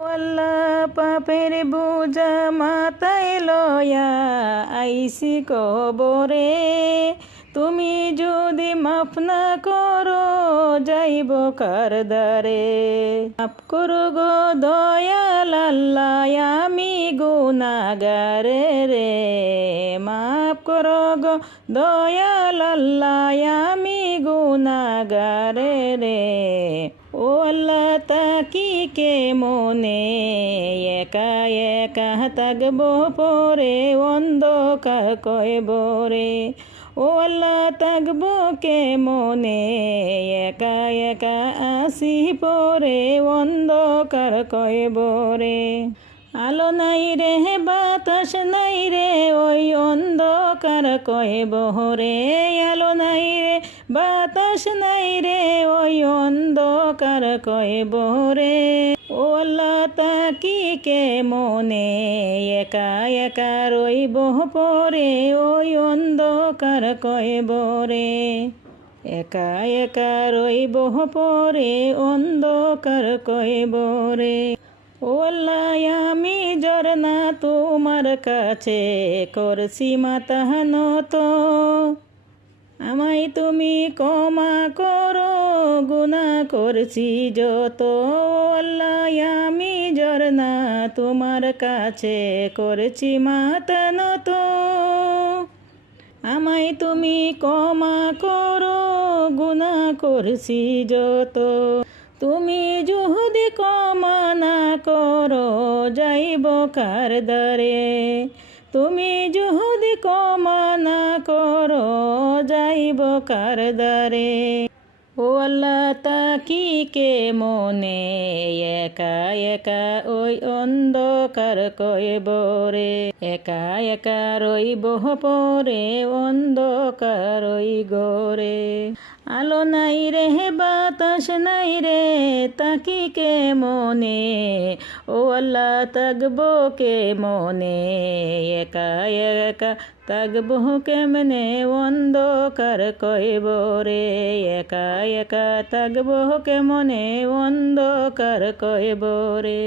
আল্লাহ পাপের বোঝা মাথায় লয়া আইসি কবরে, তুমি যদি মাফ না করো যাইব কার দ্বারে। মাফ করো গো দয়াল আল্লাহ আমি গুনাহগার রে, মাফ করো গো দয়াল আল্লাহ আমি গুনাহগার রে। ও আল্লাহ তাকি কে মনে একা একা থাকবো পরে অন্ধকার কইব রে। ও আল্লাহ থাকবো কে মনে একা একা আসি পরে অন্ধকার কইব রে। আলো নাই রে বাতাস নাই রে ওই অন্ধকার কইব রে। আলো নাই রে বাতাস নাই রে ওই অন্ধকার কইব রে। ও আল্লাহ তাকি কে মনে একা একা রইব পরে ওই অন্ধকার কইব রে। একা একা রইব পরে অন্ধকার কইব রে। ও আল্লাহ আমি ঝরনা তোমার কাছে করছি মাথা নত, আমায় তুমি ক্ষমা করো গুনাহ করছি যত। আল্লাহ আমি ঝরনা তোমার কাছে করছি মাথা নত, আমায় তুমি ক্ষমা করো গুনাহ করছি যত। তুমি যদি ক্ষমা না করো যাইব কার দ্বারে, তুমি যদি ক্ষমা না করো যাইব কার দ্বারে। ও আল্লাহ তাকি কে মনে একা একা ওই অন্ধকার কইব রে। একা একা রইব পরে অন্ধকার ওই ঘরে। আলো নাই রে বাতাস নাই রে তাকি কে মনে, ও আল্লাহ থাকবো কে মনে একা একা থাকবো কেমনে অন্ধকার কইব রে। একা একা থাকবো কেমনে অন্ধকার কইব রে।